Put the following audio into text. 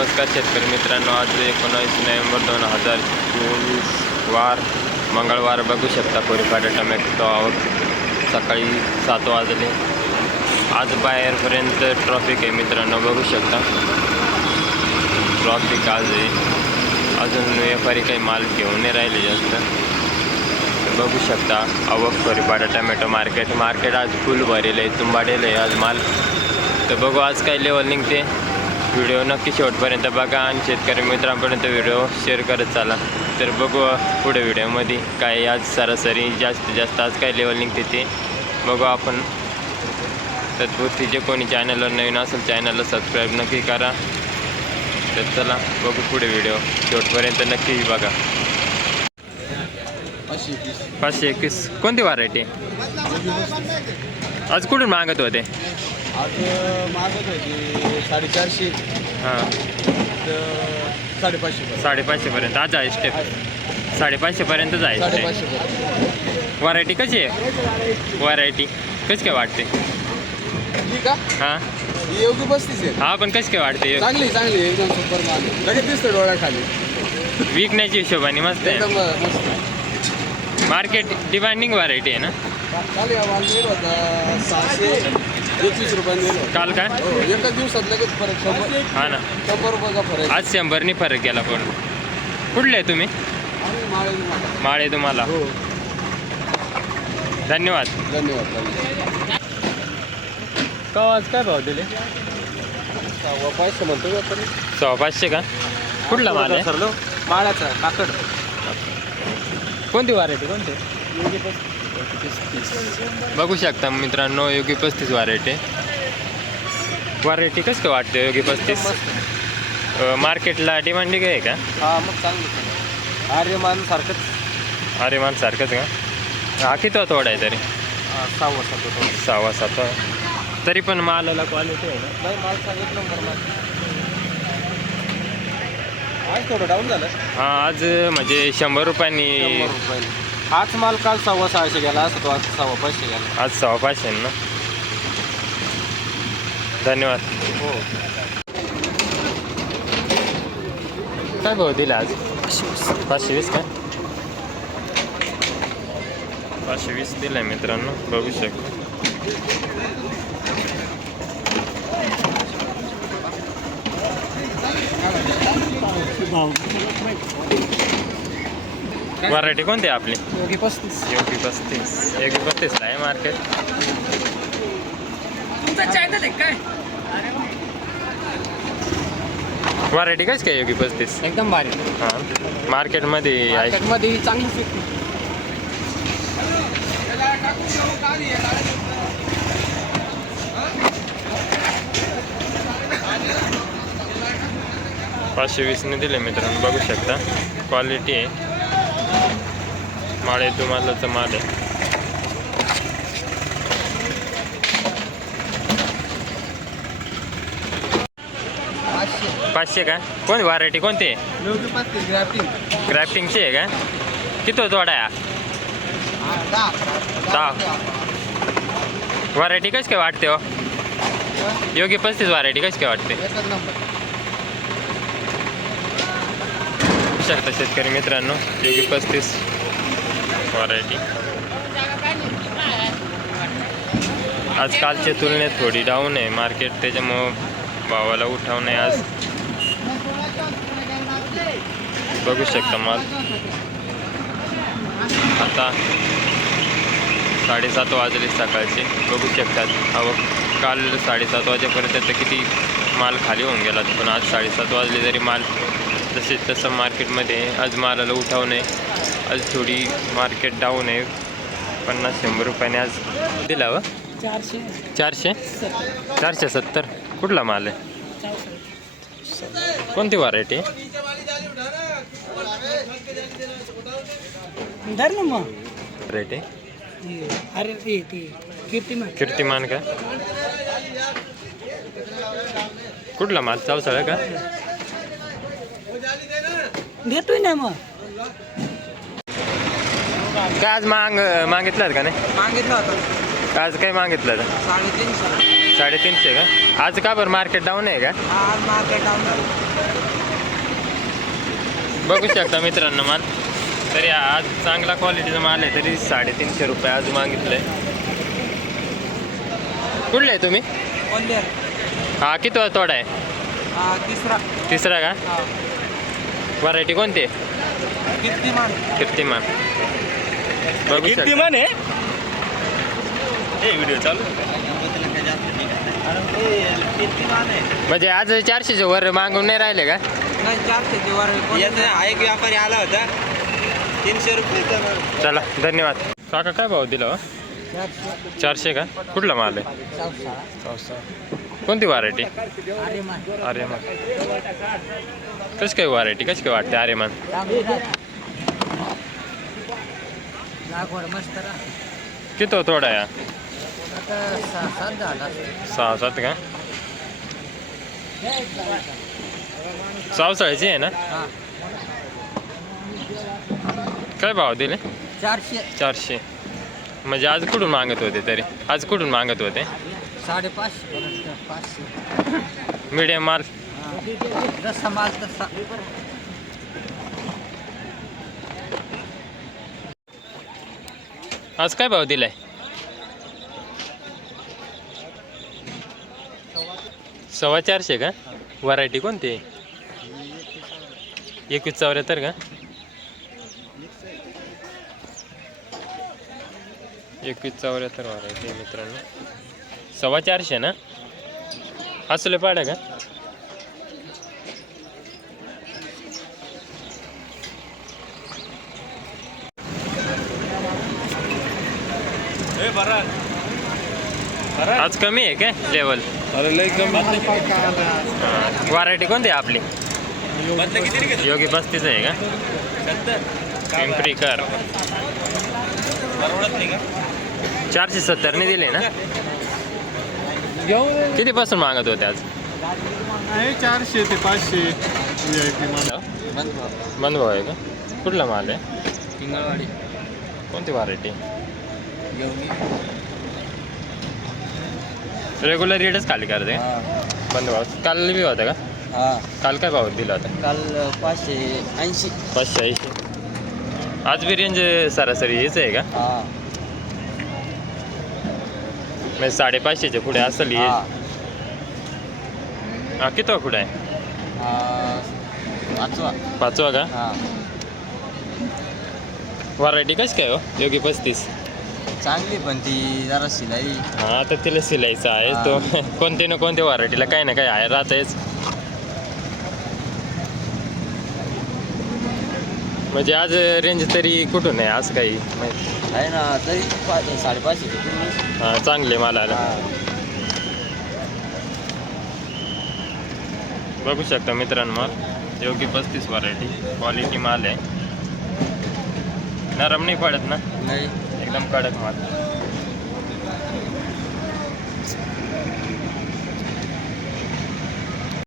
नमस्कार शेतकरी मित्रांनो आज एकोणावीस नोव्हेंबर दोन हजार चोवीस वार मंगळवार. बघू शकता कोरीपाडा टोमॅटो आवक. सकाळी सात वाजले. आज बाहेरपर्यंत ट्रॉफिक आहे मित्रांनो बघू शकता. ट्रॉफिक आज आहे. अजून व्यापारी काही माल घेऊन नाही राहिले जास्त. बघू शकता आवक कोरीपाडा टमॅटो मार्केट मार्केट आज फुल भरेलं आहे तुंबाडेलं आहे आज माल. तर बघू आज काय लेवल निघते. व्हिडिओ नक्की शेवटपर्यंत बघा आणि शेतकरी मित्रांपर्यंत व्हिडिओ शेअर करत चाला. तर बघू पुढे व्हिडिओमध्ये काय आज सरासरी जास्तीत जास्त आज काय लेवल निघते ते. बघू आपण. तत्पुरती जे कोणी चॅनलवर नवीन असेल चॅनलला सबस्क्राईब नक्की करा. तर चला बघू पुढे व्हिडिओ. शेवटपर्यंत नक्की बघा. पाचशे पाचशे एकवीस. कोणती व्हरायटी आज कुठून मागत होते? आज मागत होते साडेचारशे. हां. तर साडेपाचशे पर्यंत. साडेपाचशेपर्यंत आज आहे स्टेप साडेपाचशेपर्यंतच आहे स्टेप साडेपाचशे पर्यंत. व्हरायटी कशी आहे? व्हरायटी कशी काय वाटते? हां ही. योग्य पस्तीस आहे. हा पण कशी काय वाटते? चांगली चांगली एकदम सुपर माल आहे. लगेच दिसतं डोळ्याखाली. विकण्याच्या हिशोबाने मस्त एकदम आहे मस्त मार्केट डिमांडिंग व्हरायटी आहे ना? चालेल माल दिला होता सहाशे. एकवीस रुपयाने दिला. काल काय? हो एका दिवसात लगेच फरक शंभर हा ना. शंभर रुपयाचा फरक आज शंभरनी फरक गेला पण. कुठले आहे तुम्ही? आणि माळे तुम्हाला. हो. धन्यवाद. धन्यवाद धन्यवाद. का आज काय भाव दिले? सहावा पाचशे म्हणतो आपण? सव्वा पाचशे का? कुठला माल आहे? सरलो माळ्याचा काकड. कोणती व्हरायटी कोणती? बघू शकता मित्रांनो योगी पस्तीस व्हरायटी व्हरायटी कसं वाटते योगी पस्तीस? मार्केटला डिमांडिंग आहे का? हा मग चांगलं आर्यमान सारखंच. अरे मान सारखंच का? हा किती थोडा आहे तरी. सहावा सात सहावा सात तरी पण मालाला क्वालिटी आहे ना? माल एक नंबर माल. आज थोडं डाऊन झालं. हा आज म्हणजे शंभर रुपयाने. हाच माल काल सव्वा सहाशे गेला असं तो आज सव्वा पाचशे गेला. आज सव्वा पाचशे आहे ना? धन्यवाद. हो. काय भाव दिला आज? पाचशे वीस. का पाचशे वीस दिलाय मित्रांनो बघू शकतो. व्हरायटी कोणती आहे आपली? योगी पस्तीस. योगी पस्तीस. योगी पस्तीसला आहे मार्केट व्हरायटी कशी काय योगी पस्तीस? एकदम भारी. हां. मार्केटमध्ये आहे. मार्केटमध्ये चांगली पाचशे वीसने दिले मित्रांनो. बघू शकता. क्वालिटी आहे. माळे तुम्हाला माल आहे पाचशे का? कोण व्हरायटी कोणती? आहे ग्राफ्टिंगची आहे का? किती थोडा या? दहा. व्हरायटी कशी काय वाटते हो? योगी पस्तीस व्हरायटी कशी काय वाटते शकता शेतकरी मित्रांनो योगी पस्तीस. व्हरायटी आजकालच्या तुलनेत थोडी डाऊन आहे. मार्केट त्याच्यामुळं भावाला उठाव नाही आज. बघू शकता माल. आता साडेसात वाजले सकाळचे. बघू शकतात अव काल साडेसात वाजेपर्यंत तर किती माल खाली होऊन गेला. पण आज साडेसात वाजले तरी माल जसे तसं मार्केटमध्ये आज मालाला उठाव नाही आज थोडी मार्केट डाऊन आहे. पन्नास शंभर रुपयाने आज दिला व चारशे. चारशे? चारशे सत्तर. कुठला माल आहे? कोणती व्हरायटी व्हरायटी कीर्तिमान का? कुठला माल? चावसाळा का? देतोय ना मग. काय आज मांग मागितलं का नाही? मागितलं होतं. आज काय मागितलं साडेतीनशे. साडेतीनशे का? आज का बरं मार्केट डाऊन आहे का? आज मार्केट बघू शकता मित्रांनो माल. तरी आज चांगला क्वालिटीचा माल आहे तरी साडेतीनशे रुपये आज मागितलंय. कुठले आहे तुम्ही? हा किती तोडा आहे? हा तिसरा. तिसरा का? हा. व्हरायटी कोणती? कीर्तिमान कीर्तिमान बघू शकता. आहे? हे व्हिडिओ चालू. कीर्तिमान म्हणजे आज चारशेच्या वर मागून नाही राहिले का? नाही चारशे वर याचा हा एक व्यापारी आला होता. तीनशे रुपये चला धन्यवाद. काका काय भाव दिला हो? चारशे का? कुठला माल आहे? कोणती व्हरायटी आर्यमान. कशी काय व्हरायटी कशी काय वाटते आर्यमान? लागवड मस्त किती हो तोडा या? सहा सात का? सावसाळ्याची आहे ना? हा. काय भाव दिले? चारशे. चारशे. म्हणजे आज कुठून मागत होते तरी? आज कुठून मागत होते? साडेपाचशे पाचशे. मीडियम माल. जसा माल तसा. आज काय भाव दिलाय? सव्वा चारशे का? व्हरायटी कोणती? एकवीस चौऱ्याहत्तर का? एकवीस चौऱ्याहत्तर व्हरायटी मित्रांनो. सव्वा चारशे ना? असले पाड्या का? आज कमी आहे काय लेवल अरे लय कमी. व्हरायटी कोणती आहे आपली? योगी पस्तीस आहे का? पिंपरीकर चारशे सत्तरने दिले ना? किती पासून मागत होते आज? आहे चारशे ते पाचशे बंद भाव आहे का? कुठला माल आहे? पिंगळवाडी कोणती व्हरायटी योगी रेग्युलर रेटच खाली करते बंद भाव काल बी होता का? हा. काल काय भाव दिला होता? काल पाचशे ऐंशी. पाचशे ऐंशी. आज बी रेंज सरासरी हेच आहे का? हा. म्हणजे साडेपाचशेच्या पुढे असेल. हे. हा हा किती पुढे आहे? पाचवा. पाचवा का? हा. व्हरायटी कशी काय हो? योगी पस्तीस. चांगली पण ती जरा शिलाई. हा आता तिला सिलायचं आहे. तो. कोणते ना कोणत्या व्हरायटीला काही ना काही आहे राहतेच. म्हणजे आज रेंज तरी कुठून आहे? आज काही माहित- आहे ना तरी पा- साडेपाचशे. हा चांगले मालाला हा. बघू शकता मित्रांनो माल. योगी पस्तीस व्हरायटी क्वालिटी माल आहे. नरम नाही पडत ना? नाही. एकदम कडक माल.